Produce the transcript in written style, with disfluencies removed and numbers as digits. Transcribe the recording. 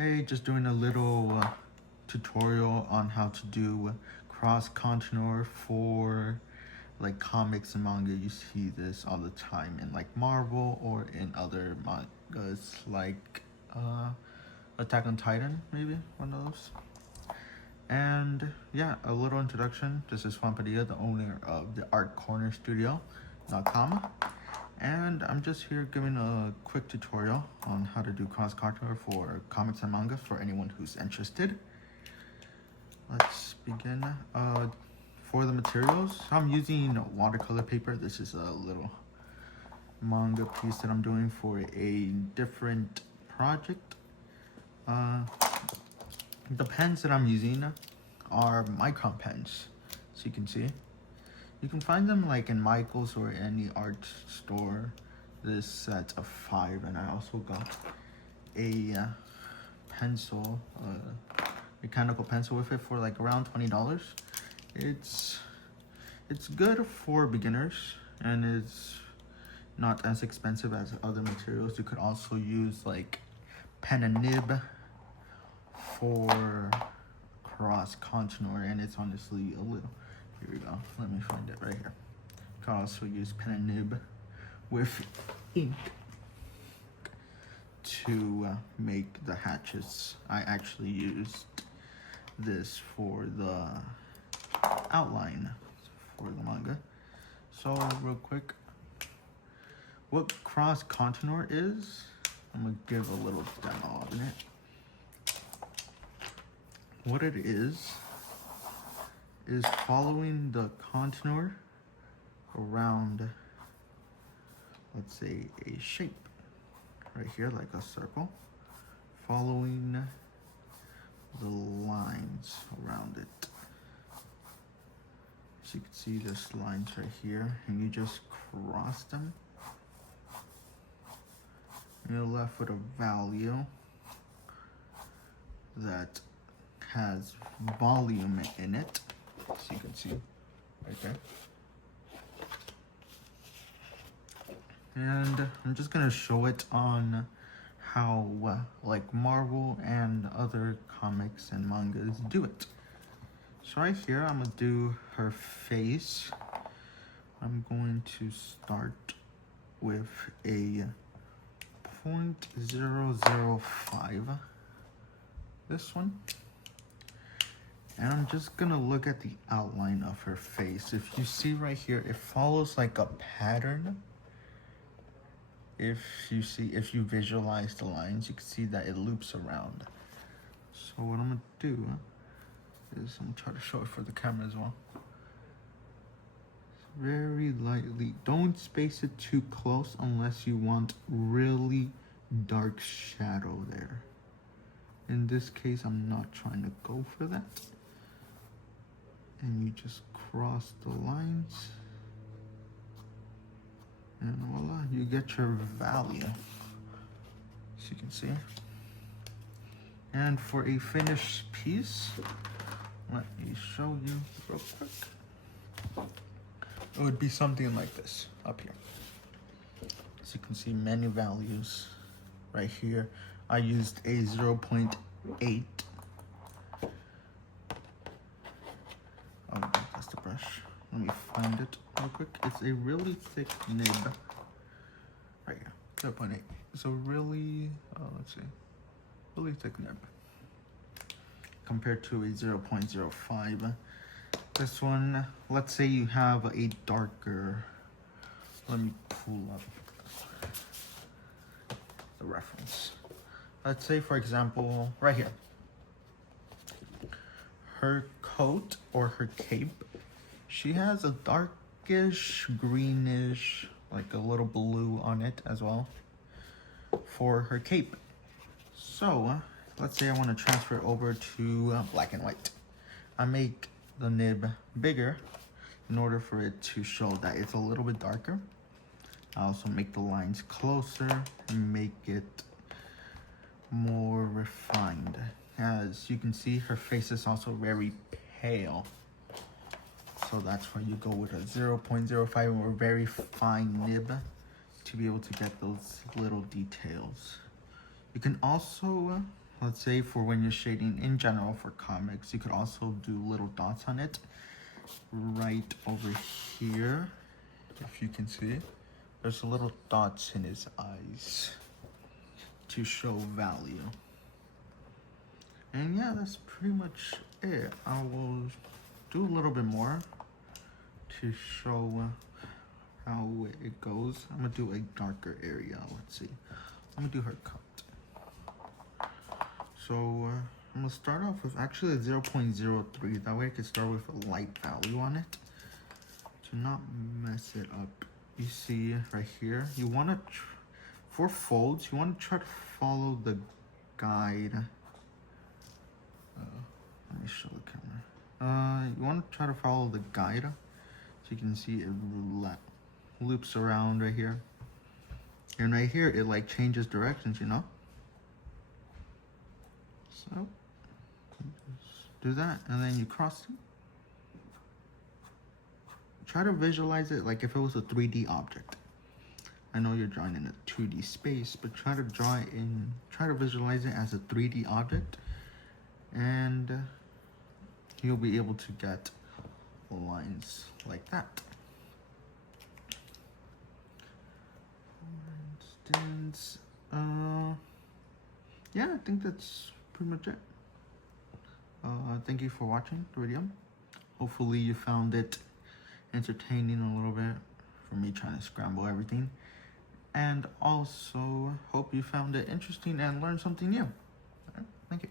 Hey, just doing a little tutorial on how to do cross contour for like comics and manga. You see this all the time in like Marvel or in other mangas like Attack on Titan, maybe one of those. And yeah, a little introduction. This is Juan Padilla, the owner of the artcornerstudio.com. And I'm just here giving a quick tutorial on how to do cross contour for comics and manga for anyone who's interested. Let's begin. For the materials, I'm using watercolor paper. This is a little manga piece that I'm doing for a different project. The pens that I'm using are micron pens, so you can see. You can find them like in Michael's or any art store. This set's of 5, and I also got a pencil, mechanical pencil with it for like around $20. It's good for beginners, and it's not as expensive as other materials. You could also use like pen and nib for cross contour, and it's honestly a little. Here we go. Let me find it right here. You can also use pen and nib with ink to make the hatches. I actually used this for the outline for the manga. So real quick, what cross contour is, I'm gonna give a little demo of it. What it is following the contour around, let's say, a shape right here, like a circle, following the lines around it. So you can see this lines right here, and you just cross them, and you're left with a value that has volume in it. So you can see right there. And I'm just gonna show it on how like Marvel and other comics and mangas do it. So right here, I'm gonna do her face. I'm going to start with a 0.005, this one. And I'm just gonna look at the outline of her face. If you see right here, it follows like a pattern. If you visualize the lines, you can see that it loops around. So what I'm gonna do is I'm gonna try to show it for the camera as well. Very lightly, don't space it too close unless you want really dark shadow there. In this case, I'm not trying to go for that. And you just cross the lines, and voila, you get your value, as you can see. And for a finished piece, let me show you real quick. It would be something like this up here. So you can see many values right here. I used a 0.8. Oh, that's the brush. Let me find it real quick. It's a really thick nib. Right here, 0.8. So really, let's see, really thick nib compared to a 0.05. This one, let's say you have a darker. Let me pull up the reference. Let's say, for example, right here. Her coat or her cape, she has a darkish greenish, like a little blue on it as well for her cape. So let's say I want to transfer it over to black and white. I make the nib bigger in order for it to show that it's a little bit darker. I also make the lines closer and make it more refined. As you can see, her face is also very pale. So that's why you go with a 0.05 or very fine nib to be able to get those little details. You can also let's say for when you're shading in general for comics, you could also do little dots on it right over here. If you can see, there's little dots in his eyes to show value. And yeah, that's pretty much it. I will do a little bit more to show how it goes. I'm gonna do a darker area. Let's see. I'm gonna do her cut. So I'm gonna start off with actually a 0.03. That way I can start with a light value on it to not mess it up. You see right here, you want to, for folds, you want to try to follow the guide. Let me show the camera. You want to try to follow the guide, so you can see it loops around right here. And right here, it like changes directions, you know? So, just do that, and then you cross it. Try to visualize it like if it was a 3D object. I know you're drawing in a 2D space, but try to draw it in, try to visualize it as a 3D object, and you'll be able to get lines like that. For instance, yeah, I think that's pretty much it. Thank you for watching the video. Hopefully you found it entertaining a little bit for me trying to scramble everything, and also hope you found it interesting and learned something new. Thank you.